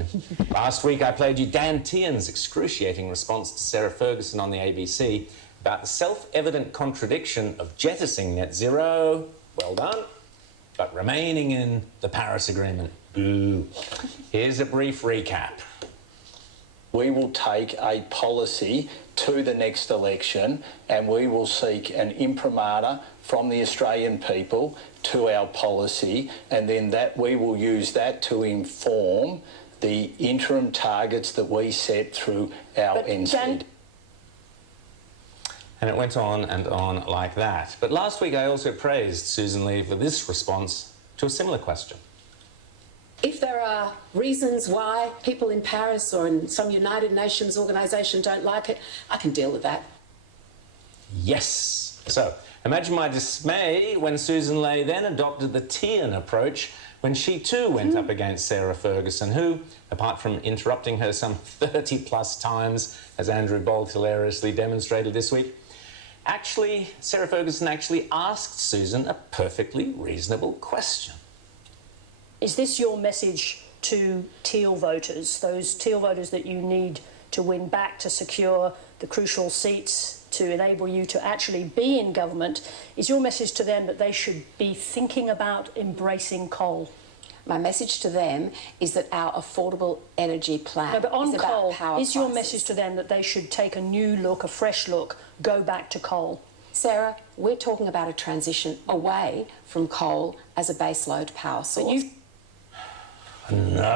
again. Last week I played you Dan Tehan's excruciating response to Sarah Ferguson on the ABC about the self-evident contradiction of jettisoning net zero, well done, but remaining in the Paris Agreement, boo. Here's a brief recap. We will take a policy to the next election and we will seek an imprimatur from the Australian people to our policy, and then that we will use that to inform the interim targets that we set through our NZ. And it went on and on like that. But last week I also praised Susan Lee for this response to a similar question. If there are reasons why people in Paris or in some United Nations organisation don't like it, I can deal with that. Yes. So, imagine my dismay when Susan Lee then adopted the Tehan approach when she too went up against Sarah Ferguson, who, apart from interrupting her some 30 plus times, as Andrew Bolt hilariously demonstrated this week, Sarah Ferguson actually asked Susan a perfectly reasonable question. Is this your message to Teal voters, those Teal voters that you need to win back to secure the crucial seats to enable you to actually be in government? Is your message to them that they should be thinking about embracing coal? My message to them is that our affordable energy plan no, but on is coal, about power is your prices. message to them that they should take a new look, a fresh look, go back to coal? Sarah, we're talking about a transition away from coal as a baseload power source. No.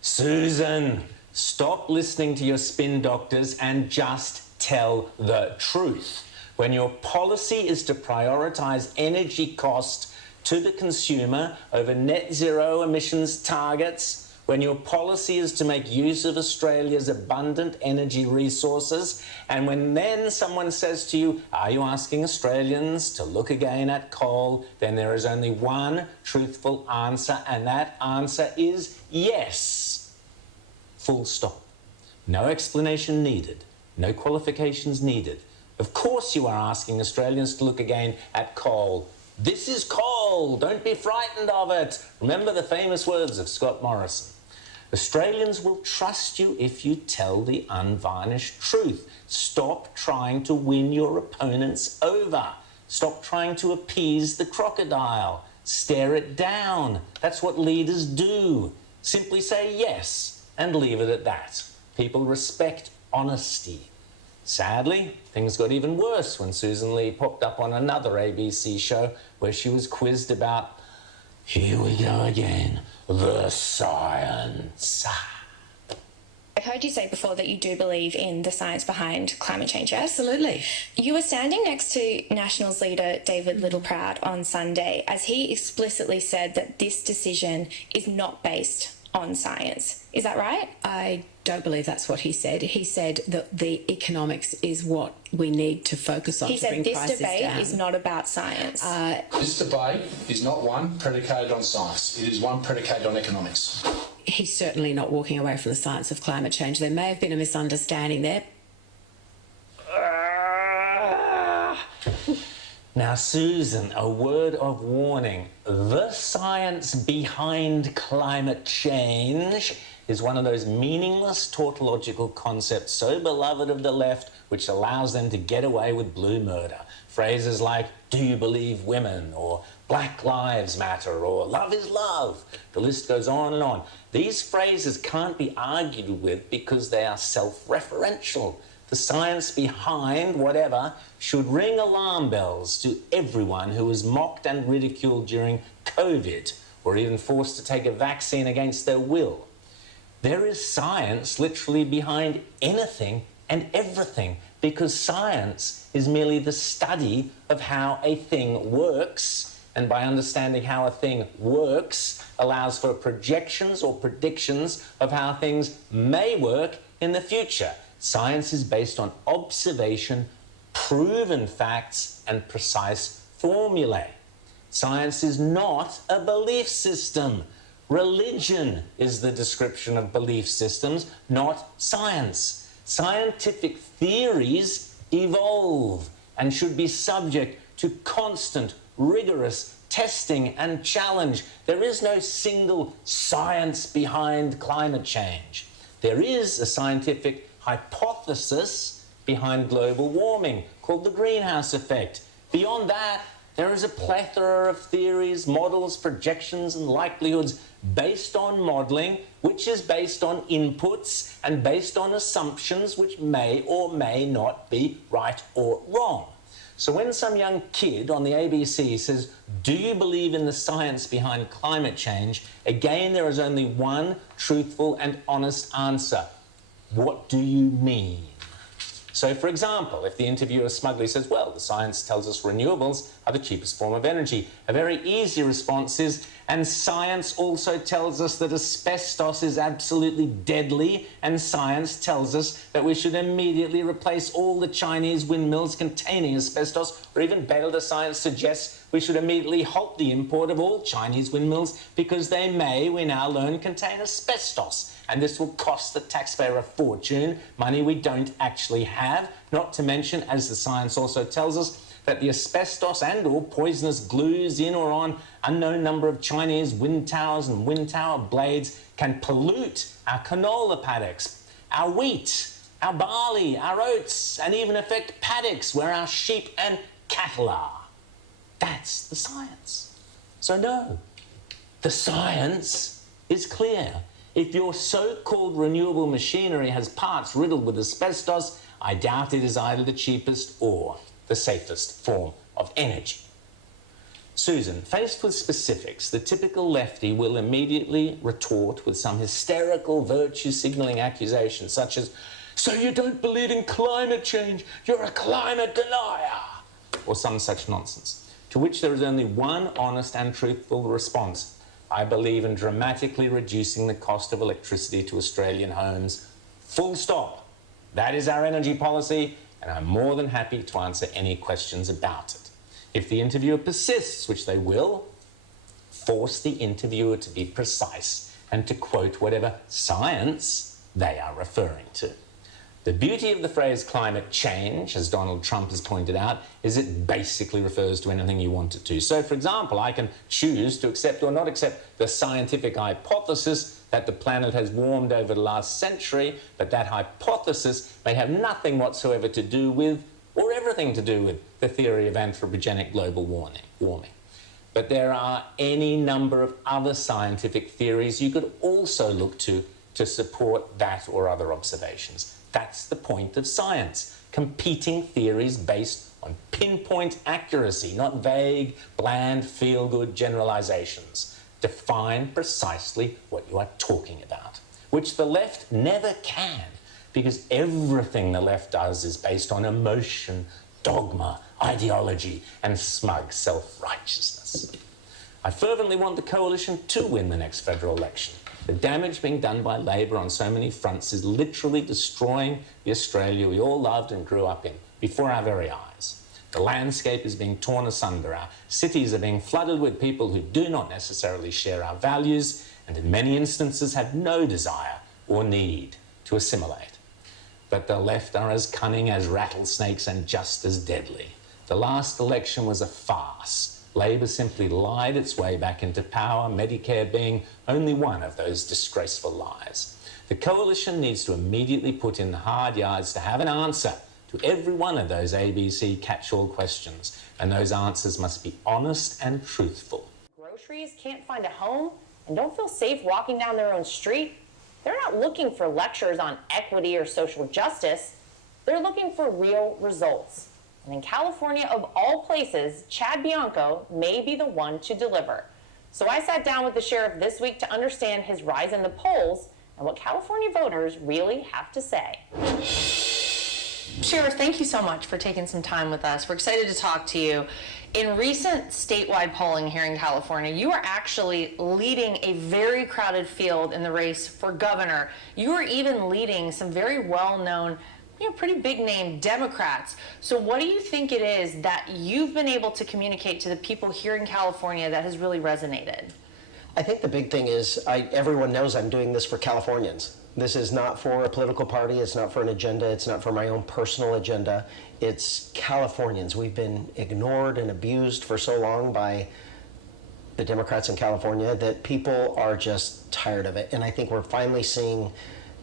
Susan, stop listening to your spin doctors and just tell the truth. When your policy is to prioritise energy cost to the consumer over net zero emissions targets, when your policy is to make use of Australia's abundant energy resources, and when then someone says to you, are you asking Australians to look again at coal, then there is only one truthful answer, and that answer is yes. Full stop. No explanation needed. No qualifications needed. Of course you are asking Australians to look again at coal. This is coal. Don't be frightened of it. Remember the famous words of Scott Morrison. Australians will trust you if you tell the unvarnished truth. Stop trying to win your opponents over. Stop trying to appease the crocodile. Stare it down. That's what leaders do. Simply say yes and leave it at that. People respect honesty. Sadly, things got even worse when Susan Lee popped up on another ABC show where she was quizzed about, here we go again, the science. I've heard you say before that you do believe in the science behind climate change, yes? Absolutely. You were standing next to Nationals leader David Littleproud on Sunday as he explicitly said that this decision is not based on science. Is that right? I don't believe that's what he said. He said that the economics is what we need to focus on He to bring said prices this debate down. is not about science. This debate is not one predicated on science. It is one predicated on economics. He's certainly not walking away from the science of climate change. There may have been a misunderstanding there. Now, Susan, a word of warning. The science behind climate change is one of those meaningless tautological concepts so beloved of the left which allows them to get away with blue murder. Phrases like, do you believe women? Or Black Lives Matter? Or love is love? The list goes on and on. These phrases can't be argued with because they are self-referential. The science behind whatever should ring alarm bells to everyone who was mocked and ridiculed during COVID or even forced to take a vaccine against their will. There is science literally behind anything and everything because science is merely the study of how a thing works, and by understanding how a thing works allows for projections or predictions of how things may work in the future. Science is based on observation, proven facts, and precise formulae. Science is not a belief system. Religion is the description of belief systems, not science. Scientific theories evolve and should be subject to constant, rigorous testing and challenge. There is no single science behind climate change. There is a scientific hypothesis behind global warming called the greenhouse effect. Beyond that, there is a plethora of theories, models, projections, and likelihoods based on modelling, which is based on inputs and based on assumptions which may or may not be right or wrong. So when some young kid on the ABC says, "Do you believe in the science behind climate change?" again, there is only one truthful and honest answer. What do you mean? So, for example, if the interviewer smugly says, "Well, the science tells us renewables are the cheapest form of energy," a very easy response is, "And science also tells us that asbestos is absolutely deadly, and science tells us that we should immediately replace all the Chinese windmills containing asbestos, or even better, the science suggests we should immediately halt the import of all Chinese windmills because they may, we now learn, contain asbestos. And this will cost the taxpayer a fortune, money we don't actually have, not to mention, as the science also tells us, that the asbestos and or poisonous glues in or on unknown number of Chinese wind towers and wind tower blades can pollute our canola paddocks, our wheat, our barley, our oats, and even affect paddocks where our sheep and cattle are." That's the science. So no, the science is clear. If your so-called renewable machinery has parts riddled with asbestos, I doubt it is either the cheapest or the safest form of energy. Susan, faced with specifics, the typical lefty will immediately retort with some hysterical virtue-signalling accusation such as, "So you don't believe in climate change, you're a climate denier," or some such nonsense, to which there is only one honest and truthful response. "I believe in dramatically reducing the cost of electricity to Australian homes. Full stop. That is our energy policy, and I'm more than happy to answer any questions about it." If the interviewer persists, which they will, force the interviewer to be precise and to quote whatever science they are referring to. The beauty of the phrase climate change, as Donald Trump has pointed out, is it basically refers to anything you want it to. So, for example, I can choose to accept or not accept the scientific hypothesis that the planet has warmed over the last century, but that hypothesis may have nothing whatsoever to do with, or everything to do with, the theory of anthropogenic global warming. But there are any number of other scientific theories you could also look to support that or other observations. That's the point of science. Competing theories based on pinpoint accuracy, not vague, bland, feel-good generalizations. Define precisely what you are talking about, which the left never can, because everything the left does is based on emotion, dogma, ideology, and smug self-righteousness. I fervently want the coalition to win the next federal election. The damage being done by Labor on so many fronts is literally destroying the Australia we all loved and grew up in before our very eyes. The landscape is being torn asunder. Our cities are being flooded with people who do not necessarily share our values and in many instances have no desire or need to assimilate. But the left are as cunning as rattlesnakes and just as deadly. The last election was a farce. Labor simply lied its way back into power, Medicare being only one of those disgraceful lies. The coalition needs to immediately put in the hard yards to have an answer to every one of those ABC catch-all questions, and those answers must be honest and truthful. Groceries, can't find a home, and don't feel safe walking down their own street? They're not looking for lectures on equity or social justice. They're looking for real results. And in California, of all places, Chad Bianco may be the one to deliver. So I sat down with the sheriff this week to understand his rise in the polls and what California voters really have to say. Sheriff, thank you so much for taking some time with us. We're excited to talk to you. In recent statewide polling here in California, you are actually leading a very crowded field in the race for governor. You are even leading some very well-known, pretty big name Democrats. So what do you think it is that you've been able to communicate to the people here in California that has really resonated? I think the big thing is everyone knows I'm doing this for Californians. This is not for a political party, it's not for an agenda, it's not for my own personal agenda. It's Californians. We've been ignored and abused for so long by the Democrats in California, that people are just tired of it. And I think we're finally seeing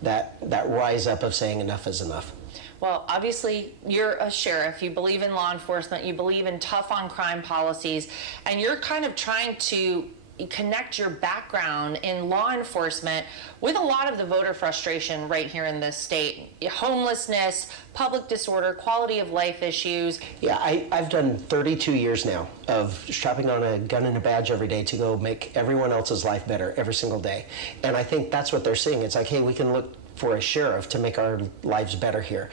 that rise up of saying enough is enough. Well, obviously, you're a sheriff. You believe in law enforcement. You believe in tough on crime policies. And you're kind of trying to connect your background in law enforcement with a lot of the voter frustration right here in this state. Homelessness, public disorder, quality of life issues. Yeah, I've done 32 years now of strapping on a gun and a badge every day to go make everyone else's life better every single day. And I think that's what they're seeing. It's like, hey, we can look for a sheriff to make our lives better here.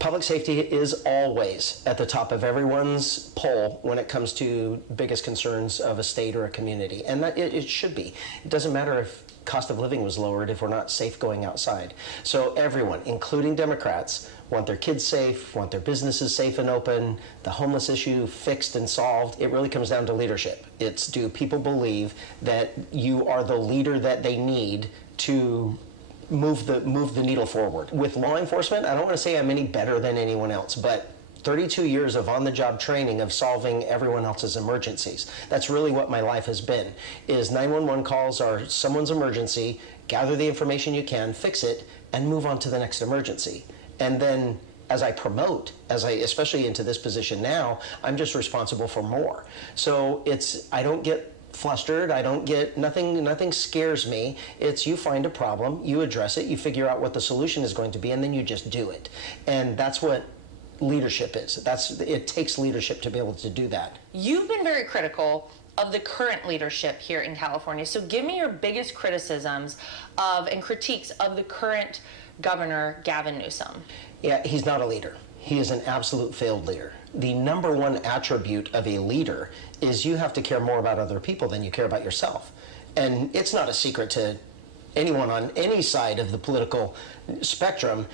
Public safety is always at the top of everyone's poll when it comes to biggest concerns of a state or a community. And that it should be. It doesn't matter if cost of living was lowered if we're not safe going outside. So everyone, including Democrats, want their kids safe, want their businesses safe and open, the homeless issue fixed and solved. It really comes down to leadership. It's, do people believe that you are the leader that they need to move the needle forward? With law enforcement, I don't want to say I'm any better than anyone else, but 32 years of on-the-job training of solving everyone else's emergencies. That's really what my life has been, is 911 calls are someone's emergency, gather the information you can, fix it, and move on to the next emergency. And then as I promote, especially into this position now, I'm just responsible for more. So I don't get flustered, I don't get, nothing scares me. It's, you find a problem, you address it, you figure out what the solution is going to be, and then you just do it. And that's what leadership is. It takes leadership to be able to do that. You've been very critical of the current leadership here in California. So give me your biggest criticisms of and critiques of the current governor, Gavin Newsom. Yeah, he's not a leader. He is an absolute failed leader. The number one attribute of a leader is you have to care more about other people than you care about yourself. And it's not a secret to anyone on any side of the political spectrum.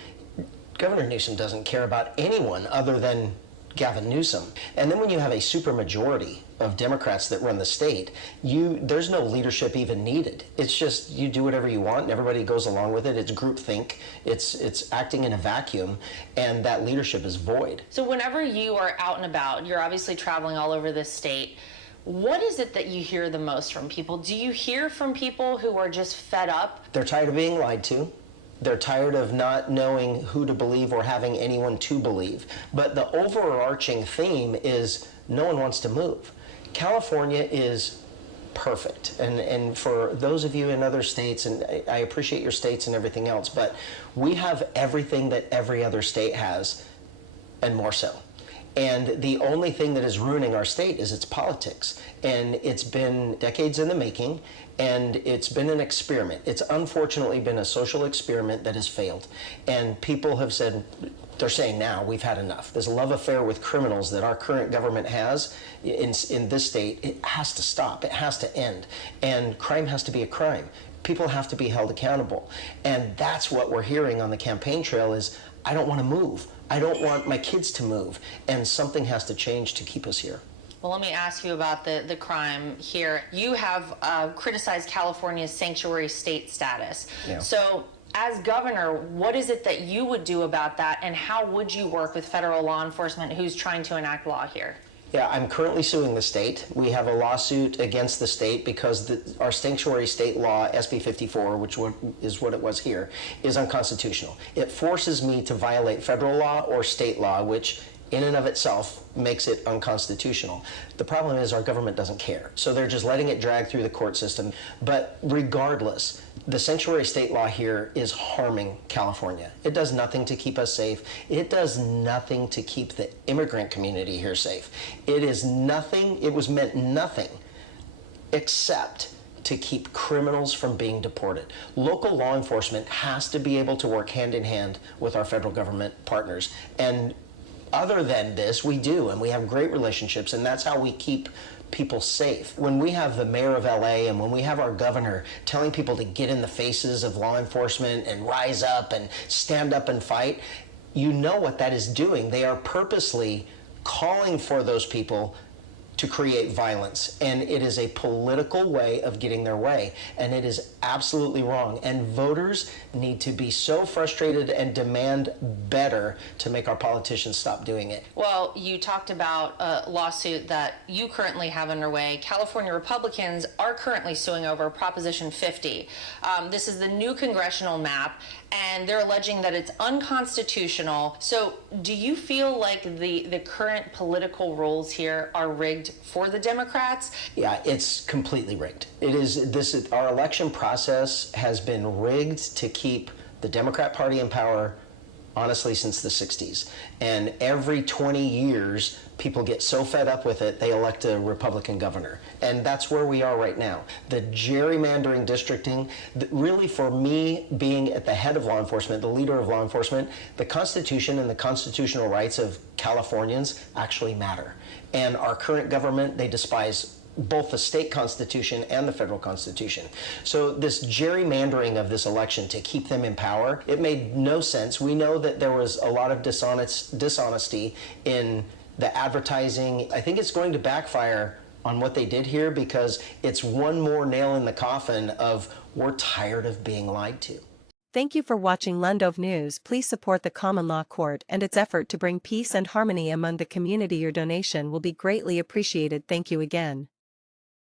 Governor Newsom doesn't care about anyone other than Gavin Newsom. And then when you have a supermajority of Democrats that run the state, there's no leadership even needed. It's just you do whatever you want and everybody goes along with it. It's groupthink. It's acting in a vacuum, and that leadership is void. So whenever you are out and about, you're obviously traveling all over this state. What is it that you hear the most from people? Do you hear from people who are just fed up? They're tired of being lied to. They're tired of not knowing who to believe or having anyone to believe. But the overarching theme is no one wants to move. California is perfect. And for those of you in other states, and I appreciate your states and everything else, but we have everything that every other state has, and more so. And the only thing that is ruining our state is its politics. And it's been decades in the making, and it's been an experiment. It's unfortunately been a social experiment that has failed. And people have said, they're saying now, we've had enough. This love affair with criminals that our current government has in this state, it has to stop. It has to end. And crime has to be a crime. People have to be held accountable. And that's what we're hearing on the campaign trail is, I don't want to move. I don't want my kids to move. And something has to change to keep us here. Well, let me ask you about the crime here. You have criticized California's sanctuary state status. Yeah. So as governor, what is it that you would do about that, and how would you work with federal law enforcement who's trying to enact law here? Yeah, I'm currently suing the state. We have a lawsuit against the state because our sanctuary state law, SB 54, which is what it was here, is unconstitutional. It forces me to violate federal law or state law, which in and of itself makes it unconstitutional. The problem is our government doesn't care. So they're just letting it drag through the court system. But regardless, the sanctuary state law here is harming California. It does nothing to keep us safe. It does nothing to keep the immigrant community here safe. It is nothing, it was meant nothing except to keep criminals from being deported. Local law enforcement has to be able to work hand in hand with our federal government partners. And other than this, we do, and we have great relationships, and that's how we keep people safe. When we have the mayor of LA and when we have our governor telling people to get in the faces of law enforcement and rise up and stand up and fight, you know what that is doing. They are purposely calling for those people to create violence, and it is a political way of getting their way, and it is absolutely wrong. And voters need to be so frustrated and demand better to make our politicians stop doing it. Well, you talked about a lawsuit that you currently have underway. California Republicans are currently suing over Proposition 50. This is the new congressional map, and they're alleging that it's unconstitutional. So do you feel like the current political rules here are rigged for the Democrats? Yeah, it's completely rigged. Our election process has been rigged to keep the Democrat Party in power, honestly, since the 60s. And every 20 years, people get so fed up with it, they elect a Republican governor. And that's where we are right now. The gerrymandering districting, really for me, being at the head of law enforcement, the leader of law enforcement, the Constitution and the constitutional rights of Californians actually matter. And our current government, they despise both the state constitution and the federal constitution. So this gerrymandering of this election to keep them in power, it made no sense. We know that there was a lot of dishonesty in the advertising. I think it's going to backfire on what they did here, because it's one more nail in the coffin of we're tired of being lied to. Thank you for watching Lundov News. Please support the Common Law Court and its effort to bring peace and harmony among the community. Your donation will be greatly appreciated. Thank you again.